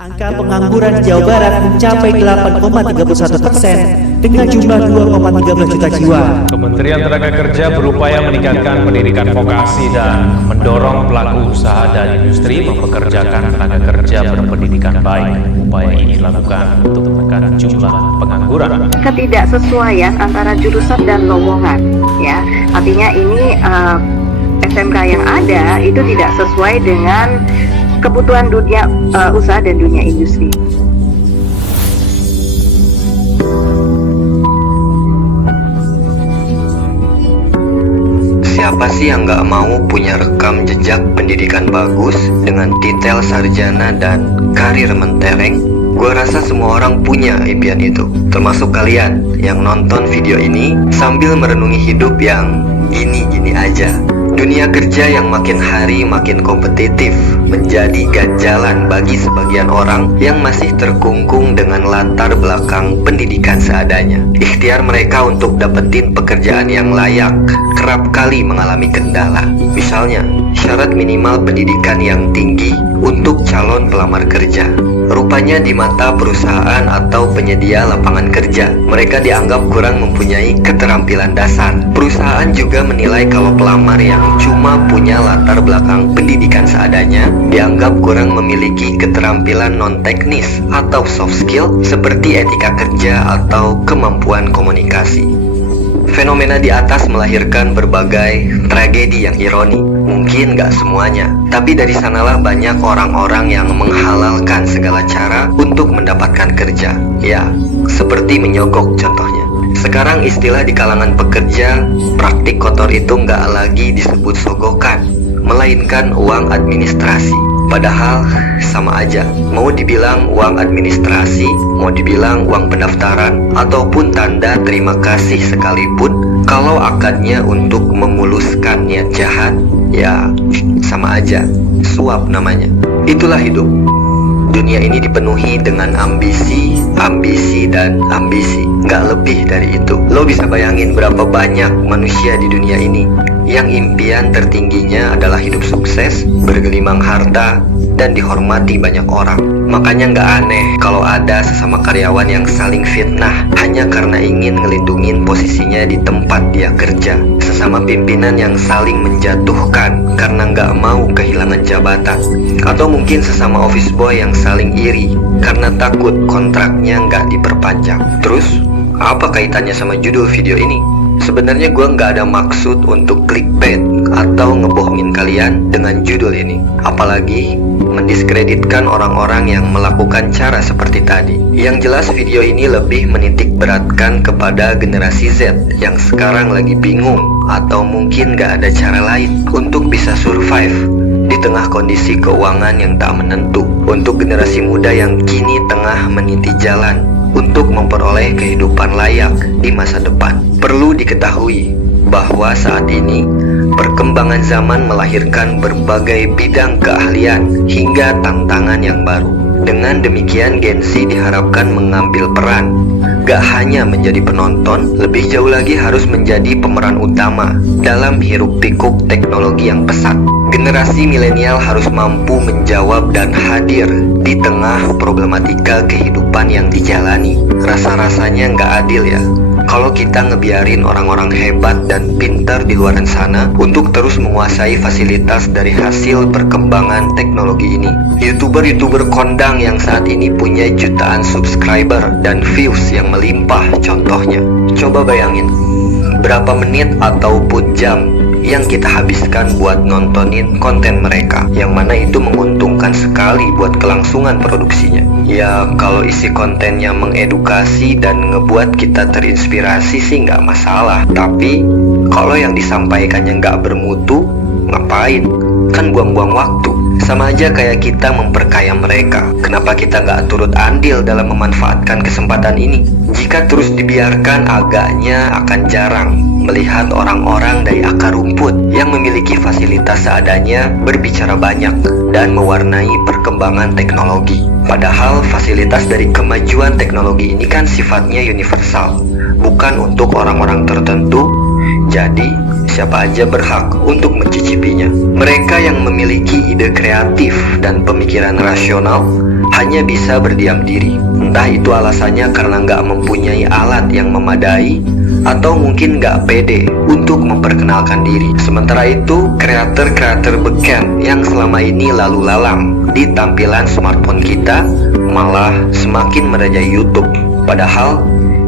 Angka pengangguran di Jawa Barat mencapai 8,31% dengan jumlah 2,13 juta jiwa. Kementerian Tenaga Kerja berupaya meningkatkan pendidikan vokasi dan mendorong pelaku usaha dan industri mempekerjakan tenaga kerja berpendidikan baik. Upaya ini dilakukan untuk menekan jumlah pengangguran. Ketidaksesuaian antara jurusan dan lowongan, ya, artinya ini SMK yang ada itu tidak sesuai dengan kebutuhan dunia usaha dan dunia industri. Siapa sih yang nggak mau punya rekam jejak pendidikan bagus dengan titel sarjana dan karir mentereng? Gua rasa semua orang punya impian itu, termasuk kalian yang nonton video ini sambil merenungi hidup yang gini-gini aja. Dunia kerja yang makin hari makin kompetitif menjadi ganjalan bagi sebagian orang yang masih terkungkung dengan latar belakang pendidikan seadanya. Ikhtiar mereka untuk dapetin pekerjaan yang layak kerap kali mengalami kendala. Misalnya, syarat minimal pendidikan yang tinggi untuk calon pelamar kerja. Rupanya di mata perusahaan atau penyedia lapangan kerja, mereka dianggap kurang mempunyai keterampilan dasar. Perusahaan juga menilai kalau pelamar yang cuma punya latar belakang pendidikan seadanya dianggap kurang memiliki keterampilan non-teknis atau soft skill seperti etika kerja atau kemampuan komunikasi. Fenomena di atas melahirkan berbagai tragedi yang ironi. Mungkin gak semuanya, tapi dari sanalah banyak orang-orang yang menghalalkan segala cara untuk mendapatkan kerja. Ya, seperti menyogok contohnya. Sekarang istilah di kalangan pekerja, praktik kotor itu gak lagi disebut sogokan, melainkan uang administrasi. Padahal sama aja, mau dibilang uang administrasi, mau dibilang uang pendaftaran, ataupun tanda terima kasih sekalipun, kalau akadnya untuk memuluskan niat jahat, ya sama aja, suap namanya. Itulah hidup. Dunia ini dipenuhi dengan ambisi, dan ambisi. Gak lebih dari itu. Lo bisa bayangin berapa banyak manusia di dunia ini yang impian tertingginya adalah hidup sukses, bergelimang harta, dan dihormati banyak orang. Makanya gak aneh kalau ada sesama karyawan yang saling fitnah hanya karena ingin ngelindungin posisinya di tempat dia kerja. Sesama pimpinan yang saling menjatuhkan karena gak mau kehilangan jabatan. Atau mungkin sesama office boy yang saling iri karena takut kontraknya gak diperpanjang. Terus, apa kaitannya sama judul video ini? Sebenarnya gue nggak ada maksud untuk clickbait atau ngebohongin kalian dengan judul ini. Apalagi mendiskreditkan orang-orang yang melakukan cara seperti tadi. Yang jelas video ini lebih menitik beratkan kepada generasi Z yang sekarang lagi bingung atau mungkin nggak ada cara lain untuk bisa survive di tengah kondisi keuangan yang tak menentu. Untuk generasi muda yang kini tengah meniti jalan untuk memperoleh kehidupan layak di masa depan. Perlu diketahui bahwa saat ini perkembangan zaman melahirkan berbagai bidang keahlian hingga tantangan yang baru. Dengan demikian Gen Z diharapkan mengambil peran, gak hanya menjadi penonton, lebih jauh lagi harus menjadi pemeran utama dalam hiruk pikuk teknologi yang pesat. Generasi milenial harus mampu menjawab dan hadir di tengah problematika kehidupan yang dijalani. Rasa-rasanya nggak adil ya, kalau kita ngebiarin orang-orang hebat dan pintar di luar sana untuk terus menguasai fasilitas dari hasil perkembangan teknologi ini. YouTuber kondang yang saat ini punya jutaan subscriber dan views yang melimpah contohnya. Coba bayangin, berapa menit ataupun jam yang kita habiskan buat nontonin konten mereka, yang mana itu menguntungkan sekali buat kelangsungan produksinya. Ya, kalau isi kontennya mengedukasi dan ngebuat kita terinspirasi sih nggak masalah. Tapi kalau yang disampaikannya nggak bermutu, ngapain? Kan buang-buang waktu. Sama aja kayak kita memperkaya mereka. Kenapa kita nggak turut andil dalam memanfaatkan kesempatan ini? Jika terus dibiarkan, agaknya akan jarang melihat orang-orang dari akar rumput yang memiliki fasilitas seadanya berbicara banyak dan mewarnai perkembangan teknologi. Padahal fasilitas dari kemajuan teknologi ini kan sifatnya universal, bukan untuk orang-orang tertentu. Jadi, siapa aja berhak untuk mencicipinya. Mereka yang memiliki ide kreatif dan pemikiran rasional hanya bisa berdiam diri. Entah itu alasannya karena nggak mempunyai alat yang memadai, atau mungkin nggak pede untuk memperkenalkan diri. Sementara itu, kreator-kreator beken yang selama ini lalu lalang di tampilan smartphone kita malah semakin merajai YouTube. Padahal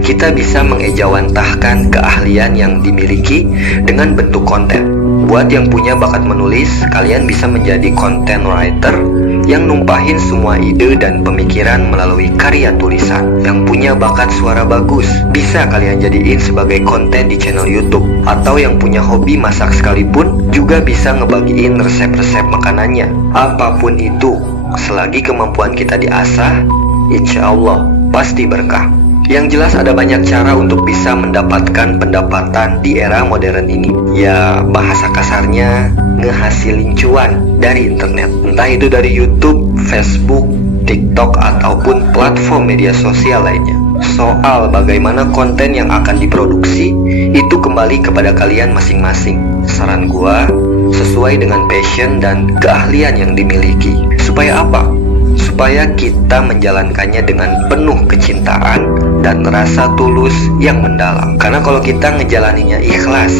kita bisa mengejawantahkan keahlian yang dimiliki dengan bentuk konten. Buat yang punya bakat menulis, kalian bisa menjadi content writer yang numpahin semua ide dan pemikiran melalui karya tulisan. Yang punya bakat suara bagus, bisa kalian jadiin sebagai konten di channel YouTube. Atau yang punya hobi masak sekalipun, juga bisa ngebagiin resep-resep makanannya. Apapun itu, selagi kemampuan kita diasah, insya Allah pasti berkah. Yang jelas ada banyak cara untuk bisa mendapatkan pendapatan di era modern ini. Ya, bahasa kasarnya ngehasilin cuan dari internet. Entah itu dari YouTube, Facebook, TikTok, ataupun platform media sosial lainnya. Soal bagaimana konten yang akan diproduksi, itu kembali kepada kalian masing-masing. Saran gua, sesuai dengan passion dan keahlian yang dimiliki. Supaya apa? Supaya kita menjalankannya dengan penuh kecintaan dan rasa tulus yang mendalam. Karena kalau kita ngejalaninnya ikhlas,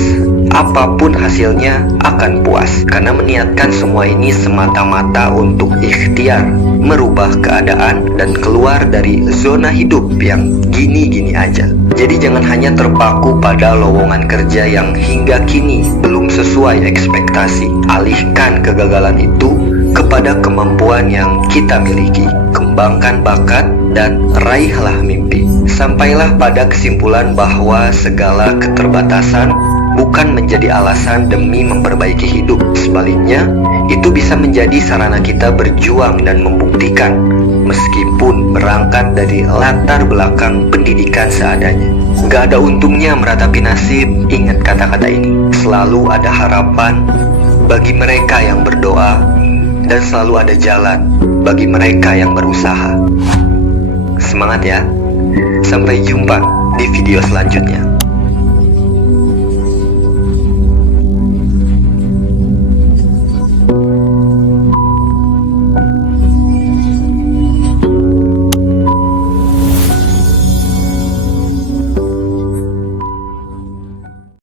apapun hasilnya akan puas. Karena meniatkan semua ini semata-mata untuk ikhtiar, merubah keadaan dan keluar dari zona hidup yang gini-gini aja. Jadi jangan hanya terpaku pada lowongan kerja yang hingga kini belum sesuai ekspektasi. Alihkan kegagalan itu kepada kemampuan yang kita miliki. Kembangkan bakat dan raihlah mimpi. Sampailah pada kesimpulan bahwa segala keterbatasan bukan menjadi alasan demi memperbaiki hidup. Sebaliknya, itu bisa menjadi sarana kita berjuang dan membuktikan, meskipun berangkat dari latar belakang pendidikan seadanya. Gak ada untungnya meratapi nasib. Ingat kata-kata ini. Selalu ada harapan bagi mereka yang berdoa, dan selalu ada jalan bagi mereka yang berusaha. Semangat ya. Sampai jumpa di video selanjutnya.